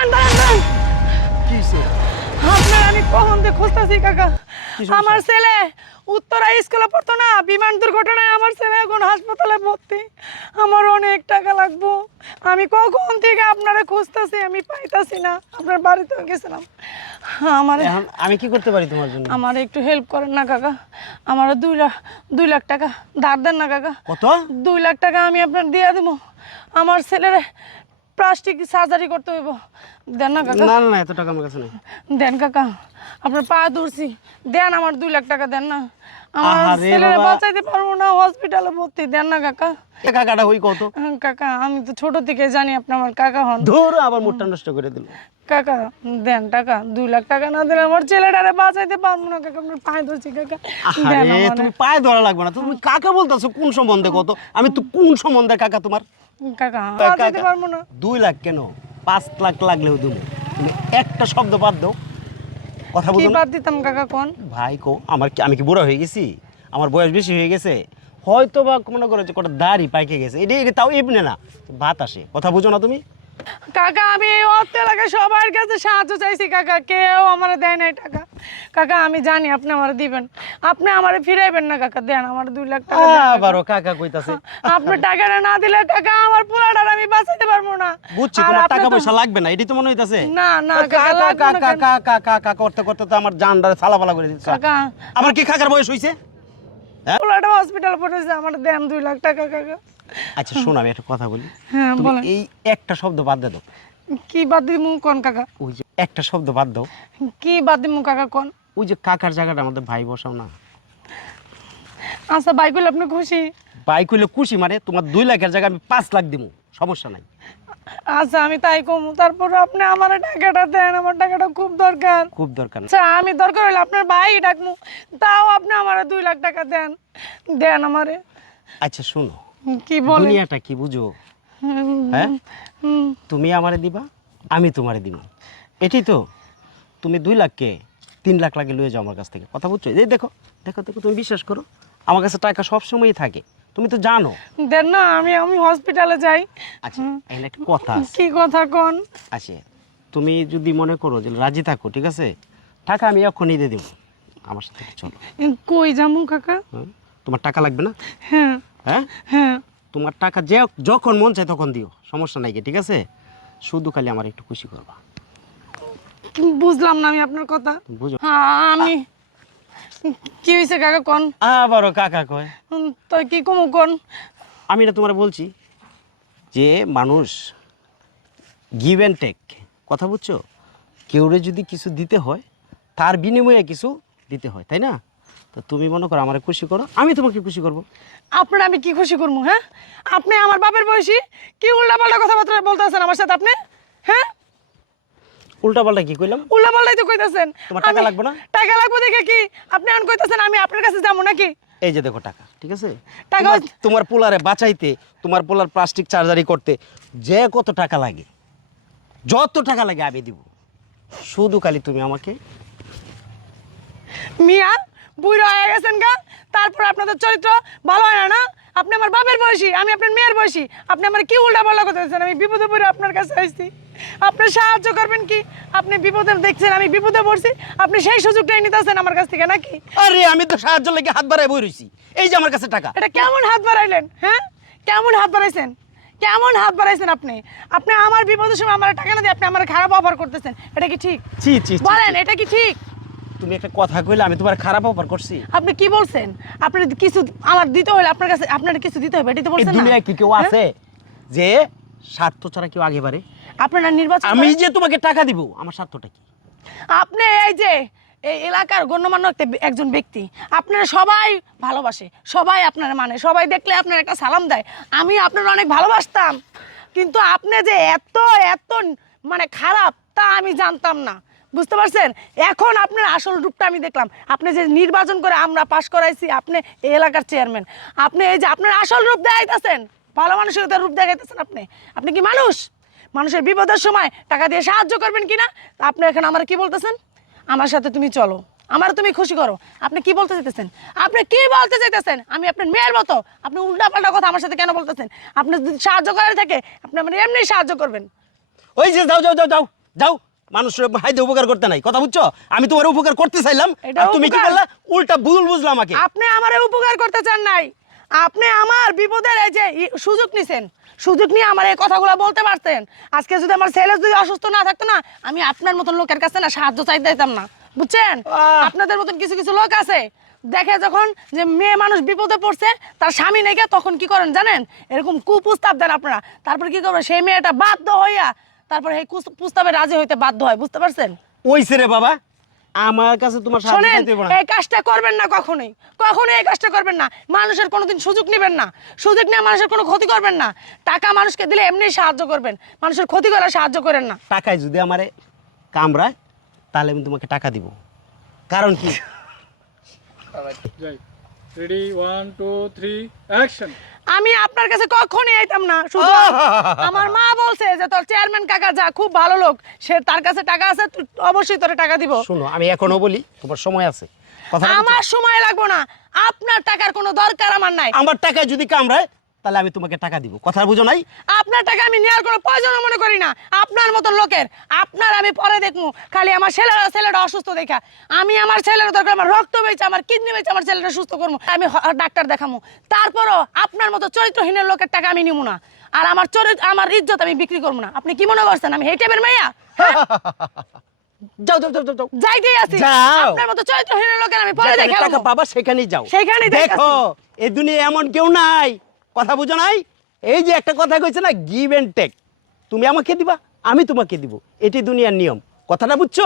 দাঁড়ান দাঁড়ান? আপনার আমি কখন দিয়ে খুঁজতেছি কাকা? আমার ছেলে উত্তরা স্কুলে পড়তো না বিমান দুর্ঘটনায় আমার ছেলে এখন হাসপাতালে ভর্তি। আমার অনেক টাকা লাগবো। আমি কখন থেকে আপনারা খুঁজতেছি আমি পাইতাছি না। আপনার বাড়িতে গেছিলাম। আমার আমি কি করতে পারি তোমার জন্য? আমার একটু হেল্প করেন না কাকা। আমার দুই লাখ দুই লাখ টাকা ধার দেন না কাকা। কত? দুই লাখ টাকা আমি আপনার দিয়ে দেবো। আমার ছেলের প্লাস্টিক সার্জারি করতে হইব। দেন না কাকা। না না এত টাকা আমার কাছে নেই। দেন কাকা আপনার পা ধরছি। দেন আমার দুই লাখ টাকা দেন না। আমার আহারে ছেলের বাবা। বাঁচাইতে পারব না হসপিটালে ভর্তি। দেন না কাকা। কাকাটা হই কত? হ্যাঁ, কাকা আমি তো ছোট থেকে জানি আপনি আমার কাকা হন। ধর আবার মুডটা নষ্ট করে দিল। কাকা দেন টাকা দুই লাখ টাকা না দিলে আমার ছেলেটারে বাঁচাইতে পারব না কাকা আপনার পায়ে ধরছি কাকা। দেন আরে আমারে। তুমি পায়ে ধরা লাগবে না। তুমি কাকা বলতেছো? কোন সম্বন্ধে কত? আমি তো কোন সম্বন্ধে কাকা তোমার? কাকা। তা পারব না। দুই লাখ কেন? পাঁচ লাখ লাগলেও দেবো। তুমি একটা শব্দ বাদ দাও। কথা না? বাদ দিতাম কাকা কোন? ভাই কো আমার কি আমি কি বুড়া হয়ে গেছি? আমার বয়স বেশি হয়ে গেছে। হয়তো বা মনে করো যে কটা দাড়ি পাইকে গেছে। এটা এটা তাও এমনি না। ভাত আসে। কথা বুঝো না তুমি? কাকা আমি এই অর্থ এলাকায় সবার কাছে সাহায্য চাইছি কাকা। কেউ আমার দেয় নাই টাকা। কাকা আমি জানি আপনি আমার দিবেন। আপনি আমার ফিরাইবেন না কাকা। দেন আমার দুই লাখ টাকা কাকা। আবারও কাকা কইতাছে। আপনি টাকাটা না দিলে কাকা আমার পোলাটার আমি বাঁচাইতে পারব না। বুঝছি তোমার টাকা পয়সা লাগবে না এটাই তো মনে হইতাছে। না না কাকা কাকা কাকা কাকা। করতে করতে তো আমার জানডারে ফালা করে দিচ্ছে। কাকা। আমার কি কাকার বয়স হইছে? পোলাটা হসপিটাল পড়েছে আমার দেন দুই লাখ টাকা কাকা। আচ্ছা শোন আমি একটা কথা বলি। হ্যাঁ বলেন। এই একটা শব্দ বাদ দে দাও। কি বাদ দিমু কোন কাকা? ওই যে একটা শব্দ বাদ দাও। কি বাদ দিমু কাকা কোন? ওই যে কাকার জায়গাটা আমাদের ভাই বসাও না। আচ্ছা বাইকুল আপনি খুশি। ভাই কইলে খুশি মানে তোমার দুই লাখের জায়গায় আমি পাঁচ লাখ দিব সমস্যা নাই। আচ্ছা আমি তাই কম। তারপর আপনি আমার টাকাটা দেন আমার টাকাটা খুব দরকার। খুব দরকার আচ্ছা আমি দরকার হলে আপনার ভাই ডাকমু। তাও আপনি আমার দুই লাখ টাকা দেন। দেন আমারে। আচ্ছা শোনো কি বলেন দুনিয়াটা কি বুঝো? হ্যাঁ? তুমি আমারে দিবা আমি তোমারে দিব এটাই তো। তুমি দুই লাখকে তিন লাখ লাগে লয়ে যাও আমার কাছ থেকে। কথা বুঝছ? এই দেখো দেখো দেখো তুমি বিশ্বাস করো আমার কাছে টাকা সব সময়ই থাকে। তুমি তো জানো। দেন না আমি আমি হসপিটালে যাই। আচ্ছা এখানে একটা কথা আছে। কি কথা কোন? আছে তুমি যদি মনে করো যে রাজি থাকো ঠিক আছে? টাকা আমি এখনই দিয়ে দেবো। আমার সাথে চলো। কই যামু কাকা? তোমার টাকা লাগবে না? হ্যাঁ। হ্যাঁ? হ্যাঁ। তোমার টাকা যে যখন মন চায় তখন দিও সমস্যা নাই কি ঠিক আছে? শুধু খালি আমার একটু খুশি করবা। বুঝলাম না আমি আপনার কথা। বুঝো। হ্যাঁ আমি কি হয়েছে কাকা কোন? আবারও কাকা কয়। তো কি কমু কোন? আমি না তোমার বলছি যে মানুষ গিভ অ্যান্ড টেক কথা বুঝছ? কেউরে যদি কিছু দিতে হয় তার বিনিময়ে কিছু দিতে হয় তাই না? তো তুমি মনে করো আমার খুশি করো আমি তোমাকে খুশি করব। আপনার আমি কি খুশি করব হ্যাঁ? আপনি আমার বাপের বয়সী কি উল্টাপাল্টা কথাবার্তা বলতেছেন আমার সাথে আপনি? হ্যাঁ? উল্টা পাল্টা কি কইলাম? উল্টাপাল্টাই তো কইতাছেন। তোমার টাকা লাগবে না? টাকা লাগবে দেখে কি আপনি আন কইতাছেন আমি আপনার কাছে যাব নাকি? এই যে দেখো টাকা ঠিক আছে? টাকা তোমার- পোলারে বাঁচাইতে তোমার পোলার প্লাস্টিক সার্জারি করতে যে কত টাকা লাগে যত টাকা লাগে আমি দিব। শুধু খালি তুমি আমাকে মিয়া বুড়ো হয়ে গেছেন গা। তারপর আপনাদের চরিত্র ভালো হয় না না? আপনি আমার বাপের বয়সী আমি আপনার মেয়ের বয়সী। আপনি আমার কি উল্টা পাল্টা কথা দিচ্ছেন আমি বিপদে পড়ে আপনার কাছে আসছি। আপনি সাহায্য করবেন কি? আপনি বিপদে দেখছেন আমি বিপদে পড়ছি। আপনি সেই সুযোগটাই নিতেছেন আমার কাছ থেকে নাকি? আরে আমি তো সাহায্য লেগে হাত বাড়াই বই রইছি। এই যে আমার কাছে টাকা। এটা কেমন হাত বাড়াইলেন হ্যাঁ? কেমন হাত বাড়াইছেন? কেমন হাত বাড়াইছেন আপনি? আপনি আমার বিপদের সময় আমার টাকা না দিয়ে আপনি আমার খারাপ অফার করতেছেন। এটা কি ঠিক? বলেন এটা কি ঠিক? তুমি একটা কথা কইলে আমি তোমার খারাপ অফার করছি। আপনি কি বলছেন? আপনার কিছু আমার দিতে হলে আপনার কাছে আপনার কিছু দিতে হবে এটা তো বলছেন না। দুনিয়ায় কি কেউ হ্যাঁ? আছে যে স্বার্থ ছাড়া কেউ আগে বাড়ে? আপনারা নির্বাচন আমি যে তোমাকে টাকা দিব আমার স্বার্থটা কি? আপনি এই যে এই এলাকার গণ্যমান্য একটা একজন ব্যক্তি আপনারা সবাই ভালোবাসে সবাই আপনার মানে সবাই দেখলে আপনার একটা সালাম দেয়। আমি আপনার অনেক ভালোবাসতাম কিন্তু আপনি যে এত এত মানে খারাপ তা আমি জানতাম না। বুঝতে পারছেন? এখন আপনার আসল রূপটা আমি দেখলাম। আপনি যে নির্বাচন করে আমরা পাশ করাইছি, আপনি এই এলাকার চেয়ারম্যান আপনি এই যে আপনার আসল রূপ দেখাইতেছেন, ভালো মানসিকতার রূপ দেখাইতেছেন আপনি। আপনি কি মানুষ? মানুষের বিপদের সময় টাকা দিয়ে সাহায্য করবেন কিনা? তা আপনি এখন আমার কি বলতেছেন? আমার সাথে তুমি চলো। আমার তুমি খুশি করো। আপনি কি বলতে চাইতেছেন? আপনি কি বলতে চাইতেছেন? আমি আপনার মেয়ের মতো। আপনি উল্টাপাল্টা কথা আমার সাথে কেন বলতেছেন? আপনি সাহায্য করার থাকে, আপনি আমার এমনি সাহায্য করবেন। ওই যে যাও যাও যাও যাও যাও। মানুষের হাইতে উপকার করতে নাই। কথা বুঝছ? আমি তোমার উপকার করতে চাইলাম আর তুমি কি? করলা উল্টা ভুল বুঝলাম আমাকে। আপনি আমার উপকার করতে চান নাই। আপনি আমার বিপদের এই যে সুযোগ নিছেন। সুযোগ নিয়ে আমার এই কথাগুলো বলতে পারতেন। আজকে যদি আমার ছেলে যদি অসুস্থ না থাকতো না আমি আপনার মতন লোকের কাছে না সাহায্য চাইতে দিতাম না। বুঝছেন? আপনাদের মতন কিছু কিছু লোক আছে। দেখে যখন যে মেয়ে মানুষ বিপদে পড়ছে তার স্বামী নেই তখন কি করেন জানেন? এরকম কুপ্রস্তাব দেন আপনারা। তারপরে কি করবেন সেই মেয়েটা বাধ্য হইয়া তারপরে এই প্রস্তাবে রাজি হইতে বাধ্য হয় বুঝতে পারছেন? ওইছে রে বাবা আমার কাছে তোমার সাহায্য শোনেন চাইতে না। এই কাজটা করবেন না কখনোই কখনোই এই কাজটা করবেন না। মানুষের কোনোদিন সুযোগ নেবেন না সুযোগ নিয়ে মানুষের কোনো ক্ষতি করবেন না। টাকা মানুষকে দিলে এমনি সাহায্য করবেন মানুষের ক্ষতি করে সাহায্য করেন না। টাকায় যদি আমারে কামড়ায় তাহলে আমি তোমাকে টাকা দিব। কারণ কি? যাই। Ready one two three action আমি আপনার কাছে কখনই আইতাম না শুধু আমার মা বলছে যে তোর চেয়ারম্যান কাকা যা খুব ভালো লোক সে তার কাছে টাকা আছে তুই অবশ্যই তোরে টাকা দিব। শুনো আমি এখনও বলি তোমার সময় আছে। কথা আমার সময় লাগবো না আপনার টাকার কোনো দরকার আমার নাই। আমার টাকায় যদি কামড়ায় তাহলে আমি তোমাকে টাকা দিব। কথা বুঝো নাই? আপনার টাকা আমি নেওয়ার কোনো প্রয়োজন মনে করি না। আপনার মতন লোকের। আপনার আমি পরে দেখব খালি আমার ছেলেরা ছেলেটা অসুস্থ দেখা। আমি আমার ছেলের দরকার আমার রক্ত বেঁচে আমার কিডনি বেঁচে আমার ছেলেটা সুস্থ করব আমি ডাক্তার দেখাবো তারপরও আপনার মতো চরিত্রহীনের লোকের টাকা আমি নিবো না। আর আমার চরিত্র আমার ইজ্জত আমি বিক্রি করব না। আপনি কি মনে করছেন? আমি হেঁটে বের মাইয়া? হ্যাঁ, যাও যাও যাও যাও, যাও যাইতেই আছি আপনার মতো চরিত্রহীনের লোকের আমি পরে টাকা পাবা সেখানেই যাও। সেখানেই দেখো। এই দুনিয়া এমন কেউ নাই। কথা বুঝো নাই? এই যে একটা কথা কইছে না গিভ এন্ড টেক তুমি আমাকে দিবা, আমি তোমাকে দিব। এটি দুনিয়ার নিয়ম। কথাটা বুঝছ?